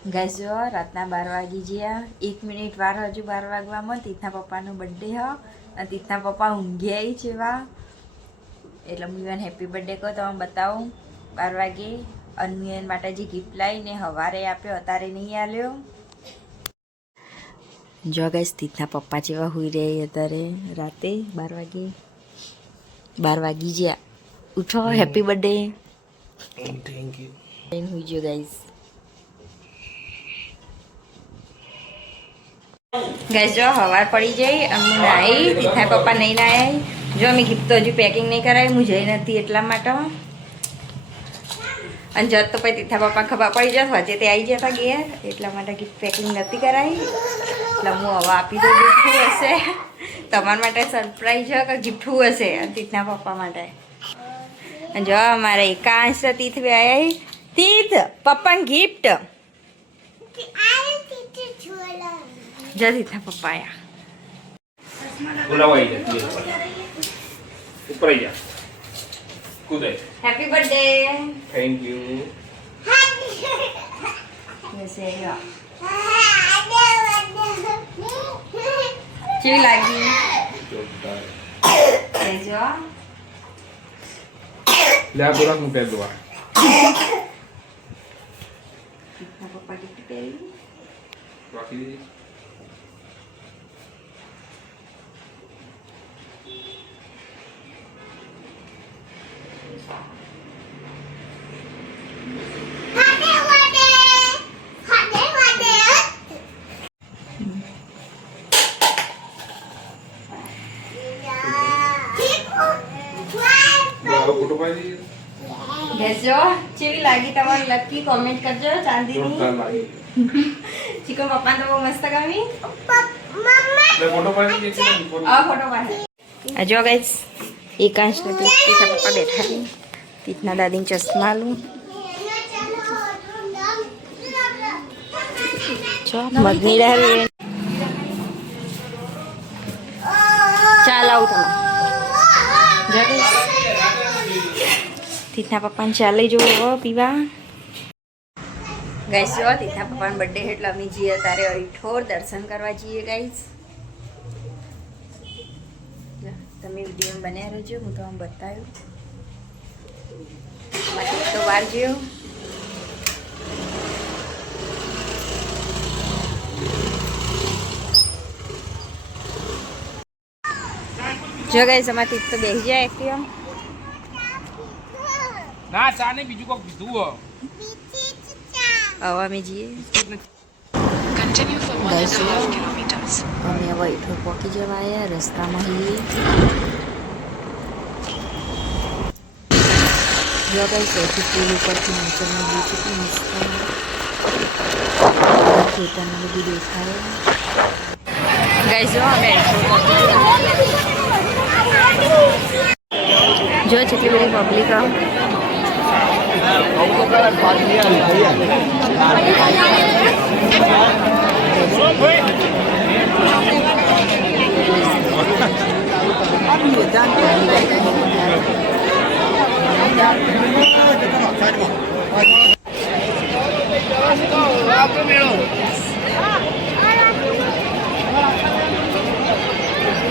Guys જો રાતના 12 વાગી ગયા. 1 મિનિટ વાર હજુ 12 વાગવામાં. તીથના પપ્પાનો બર્થડે હ અને તીથના પપ્પા ઊંઘ્યા છે વા એટલે હું હેપી બર્થડે કહો તમે બતાવું. 12 વાગે અને માટે જે ગિફ્ટ લાવીને સવારે આપ્યો અત્યારે નહીં આલ્યો. જો ગાઈસ તીથના પપ્પા જેવા હુઈ રહ્યા અત્યારે રાતે 12 વાગે 12 વાગી ગયા. ઉઠો હેપી બર્થડે. Thank you. હુઈ ગયો ગાઈસ. ગાઈસ જો સવાર પડી જાય અમે નાઈ તીથા પપ્પા નહીં નાયા જો અમે ગિફ્ટ તો હજુ પેકિંગ નહીં કરાવી હું જઈ નથી એટલા માટે અને જત તો પછી તીથા પપ્પા ખબર પડી જત હજે તે આવી જતા ઘેર એટલા માટે ગિફ્ટ પેકિંગ નથી કરાવી એટલે હું હવે આપી દઉં ગિફ્ટ શું હશે તમારા માટે સરપ્રાઈઝ છે કે ગિફ્ટ શું હશે અને તીથના પપ્પા માટે અને જો અમારે એકાંશ તીથ આવ્યા તીથ પપ્પાને ગિફ્ટ જલ્દી થા પપ્પા આયા બોલાવાઈ જા ઉપર આવી જા કુદે હેપી બર્થડે થેન્ક યુ યસે યો કેવી લાગી જોરદાર લેજો લે બોલા હું કહી દઉં પપ્પા ગિફ્ટ પહેરી બાકી ફોટો પાડી લેજો કેવી લાગી તમારી લકી કોમેન્ટ કરજો ચાંદીની જોરદાર લાગી ચીકો પપ્પા તો બહુ મસ્ત ગમી લે ફોટો પાડી દે આ ફોટો પાડે જો ગાઈસ એકાંશ ને તીથા પપ્પા બેઠા છે તીથના દાદીને ચશ્મા લઉં જો મગની દાળ ચાલ આવું તમે જો ગાઈસ તીથના પપ્પાને ચાલે જવું પીવા ગાઈસ જો તીથના પપ્પાનો બર્થડે એટલે અમે જઈએ તારે અઠોર દર્શન કરવા જઈએ ગાઈસ તમે વિડીયો બનાવી રહેજો હું તમને બતાવ્યું તો વાર જેવું જો ગાઈસ અમારી તીથ તો બેસી જાય એકટીવા ના ચા ને બીજું કોક કીધું હો હવે અમે જઈએ Continue for 1.5 kilometers. અમે હવે ઈઠોર પહોંચી જવા આવ્યા રસ્તામાં હીએ જો ગાઈસ અહીંથી પુલ ઉપરથી નીચેનું વ્યૂ કેટલું મસ્ત ખેતરને બધું દેખાય ગાઈસ જો અમે ઈઠોર પહોંચી ગયા જો જેટલી બધી પબ્લિક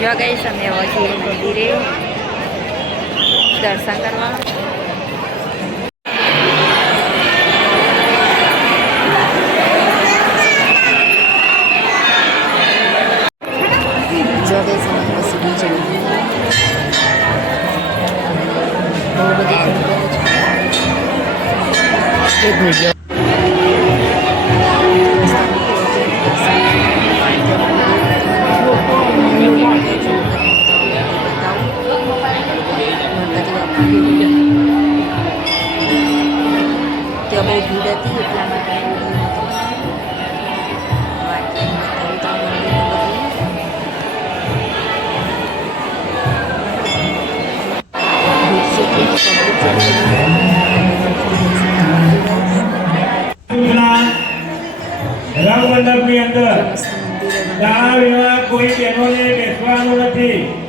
જો ગઈ અમે વધી મંદિરે દર્શન કરવા જો ગઈ સમય સીડી ચડી બહુ બધી એક વિડીયો ત્યાં બહુ ભીડ હતી એટલા માટે રંગમંડપની અંદર દાણા વિના કોઈ બહેનોને બેસવાનું નથી.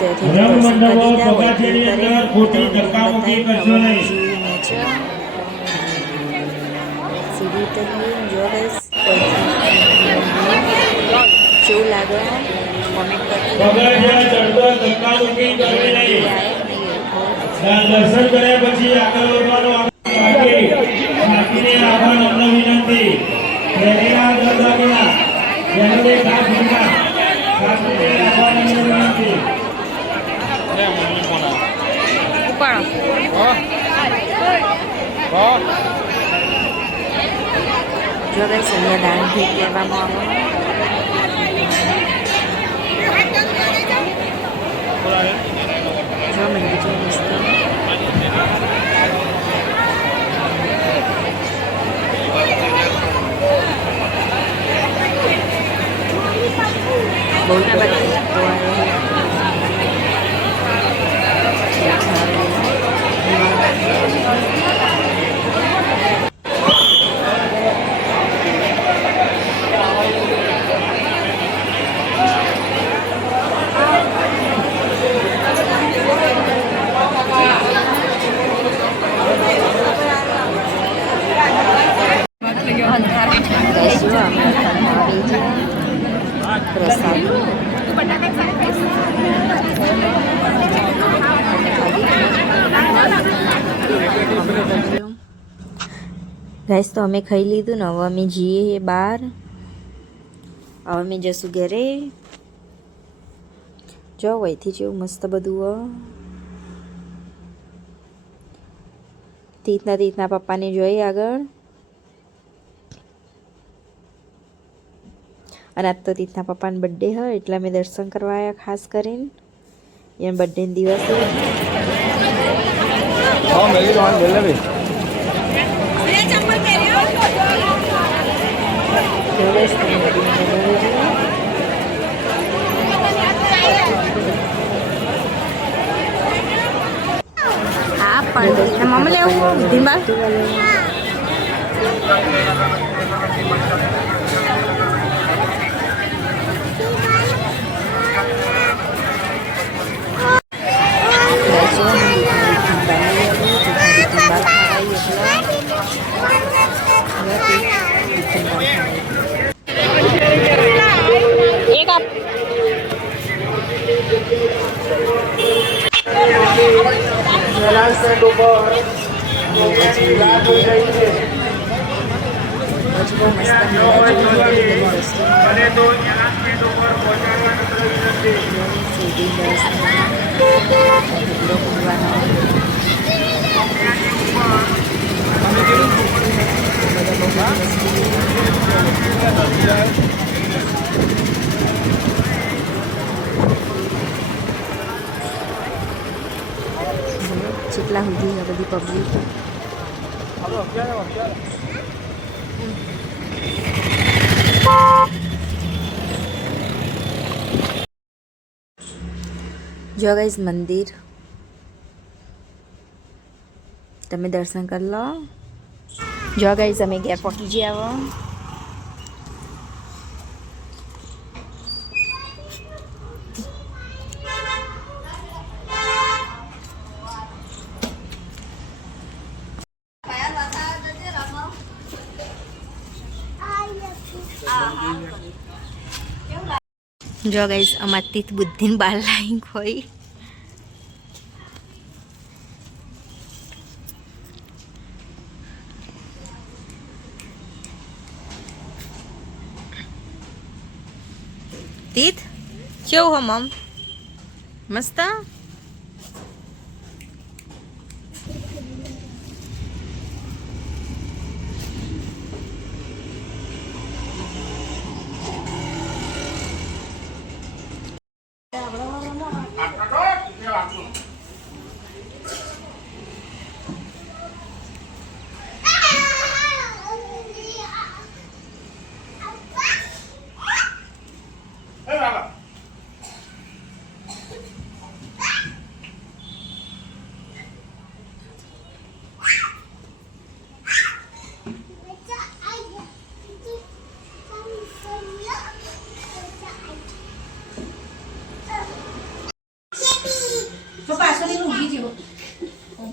ત્યાંથી રંગ દર્શન કરી મંડપો લીધા, પગથિયાની વૈદ્ય અંદર કરી, ખોટી તો ધક્કામુક્કી બતાવી કરશો નહીં. નવમજી નેચર. સીધી ઉતરીએ. જો guys, કેવું લાગે કોમેન્ટ પગથિયા ચડતો ધક્કામુક્કી કરવી નહીં. દર્શન કર્યા પછી આગળ વધવાનું. સાચીને રાખવાનો અમને વિનંતી. પહેરેલા દસ વાગ્યા જેને ખાસ ભૂલના સાચીને રાખવાનો અમને વિનંતી. જો guys, અહીંયા દાન ભેટ કહેવામાં આવે. જો મંદિર જો મસ્ત. બહુ જ બધા લોકો આવે guys, જો અમે આવી છે પ્રસાદ. ગાઈસ, તો અમે ખાઈ લીધું ને હવે અમે જઈએ બહાર. હવે અમે જશું ઘરે. જો વહીથી જેવું મસ્ત બધું તીતના પપ્પાને જોઈ આગળ. અને આજ તો તીતના પપ્પાનો બર્થડે હોય એટલે અમે દર્શન કરવા આવ્યા ખાસ કરીને એમ બર્થડેના દિવસે. હા પણ મમ્મી લેવું ધીમા. एक आप જેટલા સુધી આ બધી પબ્લિક. જો ગાઈસ મંદિર તમે દર્શન કરી લો. જો ગાઈસ અમે ઘેર પહોંચી ગયા. જો ગાઈસ અમારી બુદ્ધિને બહાર લાવી કોઈ. તીત કેવું હો મમ મસ્ત.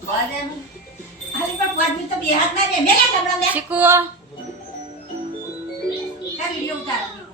હાલી પણ પોદમી તો બે હાથ ના રે મેલા કપડા લે શીખો વિડિયો ઉતાર